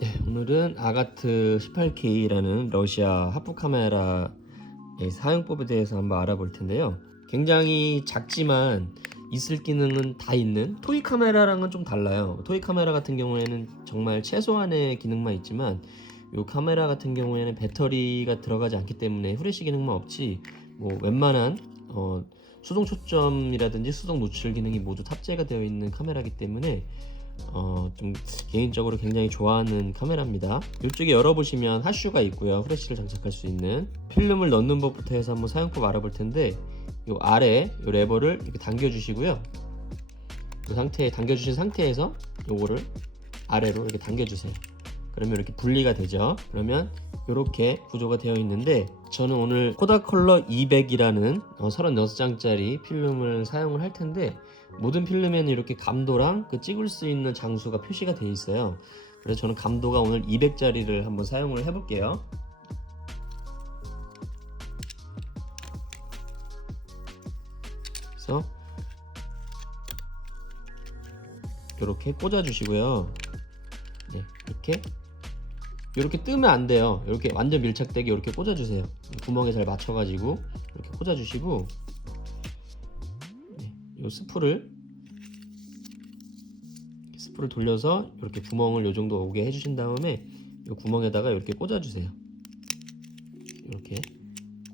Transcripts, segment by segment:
네, 오늘은 아가트 18K라는 러시아 하프 카메라의 사용법에 대해서 한번 알아볼 텐데요. 굉장히 작지만 있을 기능은 다 있는 토이 카메라랑은 좀 달라요. 토이 카메라 같은 경우에는 정말 최소한의 기능만 있지만 이 카메라 같은 경우에는 배터리가 들어가지 않기 때문에 후레쉬 기능만 없지 뭐 웬만한 어, 수동 초점이라든지 수동 노출 기능이 모두 탑재가 되어 있는 카메라이기 때문에 어, 좀 개인적으로 굉장히 좋아하는 카메라입니다. 이쪽에 열어보시면 하슈가 있고요. 후레쉬를 장착할 수 있는 필름을 넣는 법부터 해서 한번 사용법 알아볼 텐데 이 아래 이 레버를 이렇게 당겨 주시고요. 이 상태에 당겨 주신 상태에서 요거를 아래로 이렇게 당겨 주세요. 그러면 이렇게 분리가 되죠. 그러면 이렇게 구조가 되어 있는데 저는 오늘 코다 컬러 200이라는 어, 36장짜리 필름을 사용을 할 텐데 모든 필름에는 이렇게 감도랑 그 찍을 수 있는 장수가 표시가 되어 있어요. 그래서 저는 감도가 오늘 200짜리를 한번 사용을 해 볼게요. 그래서 이렇게 꽂아 주시고요. 네, 이렇게 이렇게 뜨면 안 돼요. 이렇게 완전 밀착되게 이렇게 꽂아주세요. 구멍에 잘 맞춰가지고 이렇게 꽂아주시고 네, 이 스프를 스프를 돌려서 이렇게 구멍을 요 정도 오게 해주신 다음에 이 구멍에다가 이렇게 꽂아주세요. 이렇게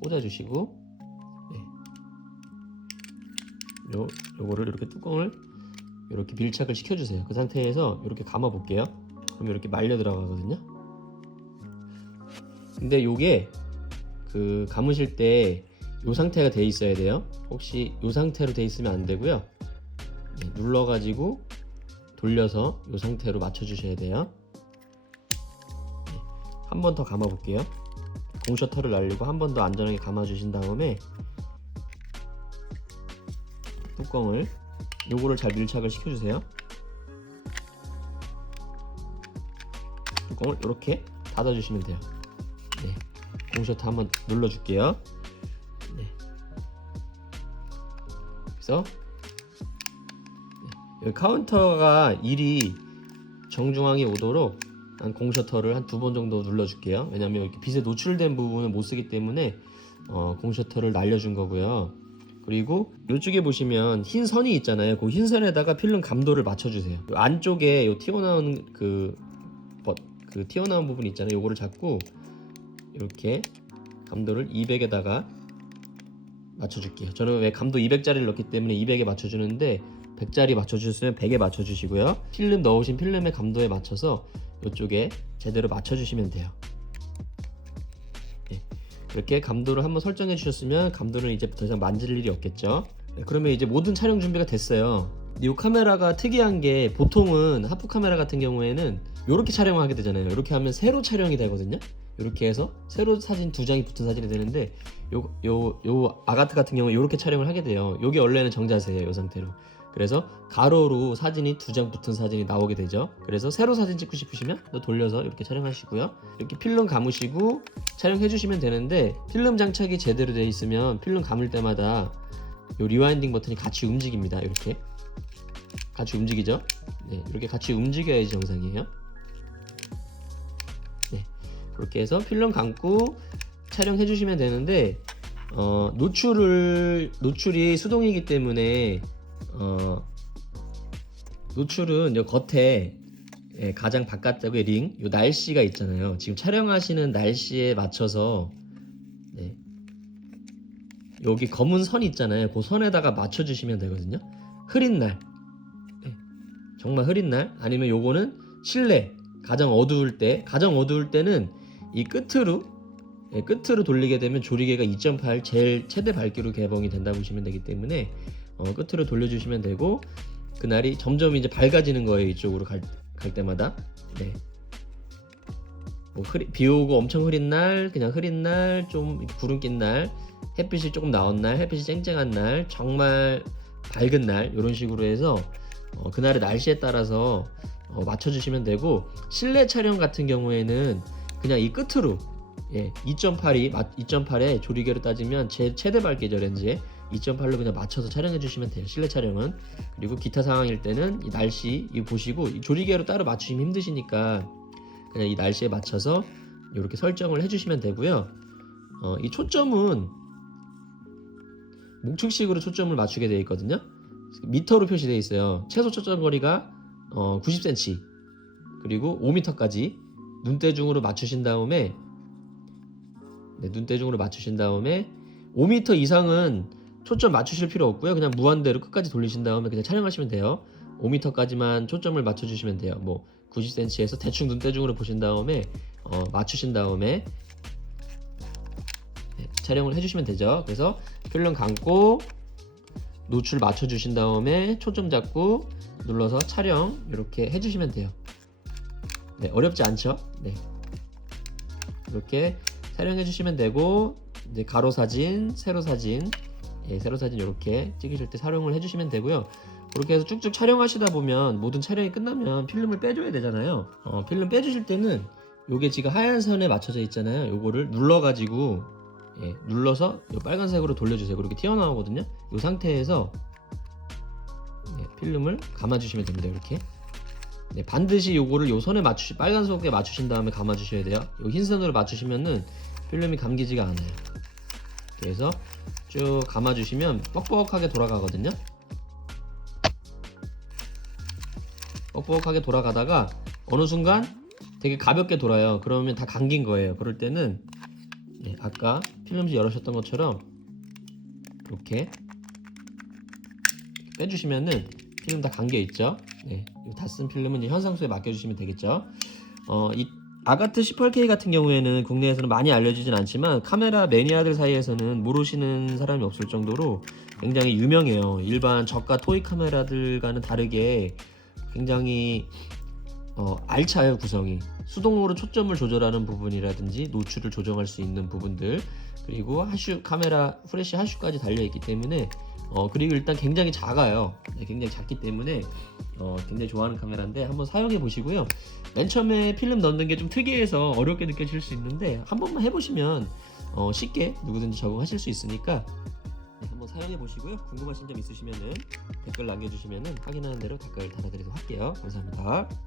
꽂아주시고 네. 요 요거를 이렇게 뚜껑을 이렇게 밀착을 시켜주세요. 그 상태에서 이렇게 감아 볼게요. 그럼 이렇게 말려 들어가거든요. 근데 요게 그 감으실 때 요 상태가 돼 있어야 돼요. 혹시 요 상태로 돼 있으면 안 되고요. 네, 눌러 가지고 돌려서 요 상태로 맞춰 주셔야 돼요. 네, 한번 더 감아 볼게요. 공셔터를 날리고 한 번 더 안전하게 감아 주신 다음에 뚜껑을 요거를 잘 밀착을 시켜 주세요. 뚜껑을 이렇게 닫아 주시면 돼요. 네, 공셔터 한번 눌러줄게요. 네. 그래서 네, 여기 카운터가 1이 정중앙에 오도록 한 공셔터를 한 두 번 정도 눌러줄게요. 왜냐면 이렇게 빛에 노출된 부분을 못 쓰기 때문에 어, 공셔터를 날려준 거고요. 그리고 이쪽에 보시면 흰 선이 있잖아요. 그 흰 선에다가 필름 감도를 맞춰주세요. 요 안쪽에 요 튀어나온 그, 버- 그 튀어나온 부분 있잖아요. 요거를 잡고 이렇게 감도를 200에다가 맞춰줄게요. 저는 왜 감도 200짜리를 넣기 때문에 200에 맞춰주는데 100짜리 맞춰주셨으면 100에 맞춰주시고요. 필름 넣으신 필름의 감도에 맞춰서 이쪽에 제대로 맞춰주시면 돼요. 네. 이렇게 감도를 한번 설정해 주셨으면 감도는 이제 더 이상 만질 일이 없겠죠. 네, 그러면 이제 모든 촬영 준비가 됐어요. 이 카메라가 특이한 게 보통은 하프 카메라 같은 경우에는 이렇게 촬영을 하게 되잖아요. 이렇게 하면 세로 촬영이 되거든요. 이렇게 해서 세로 사진 두 장이 붙은 사진이 되는데 요 요 요 아가트 같은 경우 이렇게 촬영을 하게 돼요. 요게 원래는 정자세예요. 이 상태로. 그래서 가로로 사진이 두 장 붙은 사진이 나오게 되죠. 그래서 세로 사진 찍고 싶으시면 또 돌려서 이렇게 촬영하시고요. 이렇게 필름 감으시고 촬영해 주시면 되는데 필름 장착이 제대로 되어 있으면 필름 감을 때마다 요 리와인딩 버튼이 같이 움직입니다. 이렇게 같이 움직이죠. 네, 이렇게 같이 움직여야지 정상이에요. 네, 그렇게 해서 필름 감고 촬영해 주시면 되는데 어, 노출을 노출이 수동이기 때문에 어, 노출은 요 겉에 예, 가장 바깥쪽에 링, 요 날씨가 있잖아요. 지금 촬영하시는 날씨에 맞춰서 네. 여기 검은 선 있잖아요. 그 선에다가 맞춰주시면 되거든요. 흐린 날, 네. 정말 흐린 날, 아니면 요거는 실내, 가장 어두울 때, 가장 어두울 때는 이 끝으로 예, 끝으로 돌리게 되면 조리개가 2.8 제일 최대 밝기로 개봉이 된다고 보시면 되기 때문에 어, 끝으로 돌려주시면 되고 그날이 점점 이제 밝아지는 거예요 이쪽으로 갈, 갈 때마다 네. 뭐 흐리, 비 오고 엄청 흐린 날 그냥 흐린 날 좀 구름 낀 날 햇빛이 조금 나온 날 햇빛이 쨍쨍한 날 정말 밝은 날 이런 식으로 해서 어, 그날의 날씨에 따라서 어, 맞춰주시면 되고 실내 촬영 같은 경우에는 그냥 이 끝으로 예, 2.8이 2.8에 조리개로 따지면 제 최대 밝기죠 렌즈에 2.8로 그냥 맞춰서 촬영해 주시면 돼요 실내 촬영은 그리고 기타 상황일 때는 이 날씨 이 보시고 이 조리개로 따로 맞추시면 힘드시니까 그냥 이 날씨에 맞춰서 이렇게 설정을 해주시면 되고요. 어, 이 초점은 뭉측식으로 초점을 맞추게 되어 있거든요. 미터로 표시되어 있어요. 최소 초점 거리가 어, 90cm 그리고 5m까지 눈대중으로 맞추신 다음에 네, 눈대중으로 맞추신 다음에 5m 이상은 초점 맞추실 필요 없고요. 그냥 무한대로 끝까지 돌리신 다음에 그냥 촬영하시면 돼요. 5m까지만 초점을 맞춰주시면 돼요. 뭐 90cm에서 대충 눈대중으로 보신 다음에 어, 맞추신 다음에 네, 촬영을 해주시면 되죠. 그래서 필름 감고 노출 맞춰주신 다음에 초점 잡고 눌러서 촬영 이렇게 해주시면 돼요. 네, 어렵지 않죠? 네. 이렇게 촬영해 주시면 되고 이제 가로 사진, 세로 사진, 예, 세로 사진 이렇게 찍으실 때 촬영을 해주시면 되고요. 그렇게 해서 쭉쭉 촬영하시다 보면 모든 촬영이 끝나면 필름을 빼줘야 되잖아요. 어, 필름 빼주실 때는 요게 지금 하얀 선에 맞춰져 있잖아요. 요거를 눌러가지고 예, 눌러서 요 빨간색으로 돌려주세요. 그렇게 튀어나오거든요. 이 상태에서 네, 필름을 감아주시면 됩니다. 이렇게 네, 반드시 요거를 요 선에 맞추시 빨간 속에 맞추신 다음에 감아 주셔야 돼요. 요 흰 선으로 맞추시면은 필름이 감기지가 않아요. 그래서 쭉 감아 주시면 뻑뻑하게 돌아가거든요. 뻑뻑하게 돌아가다가 어느 순간 되게 가볍게 돌아요. 그러면 다 감긴 거예요. 그럴 때는 네, 아까 필름지 열으셨던 것처럼 이렇게 빼주시면은 필름 다 감겨 있죠. 네, 다 쓴 필름은 이제 현상수에 맡겨주시면 되겠죠. 어, 이 아가트 18K 같은 경우에는 국내에서는 많이 알려지진 않지만 카메라 매니아들 사이에서는 모르시는 사람이 없을 정도로 굉장히 유명해요. 일반 저가 토이 카메라들과는 다르게 굉장히 어, 알차요 구성이. 수동으로 초점을 조절하는 부분이라든지 노출을 조정할 수 있는 부분들 그리고 하슈 카메라 프레시 하슈까지 달려 있기 때문에 어 그리고 일단 굉장히 작아요. 네, 굉장히 작기 때문에 어 굉장히 좋아하는 카메라인데 한번 사용해 보시고요. 맨 처음에 필름 넣는 게 좀 특이해서 어렵게 느껴질 수 있는데 한 번만 해보시면 어 쉽게 누구든지 적응하실 수 있으니까 네, 한번 사용해 보시고요. 궁금하신 점 있으시면은 댓글 남겨주시면은 확인하는 대로 댓글 달아드리도록 할게요. 감사합니다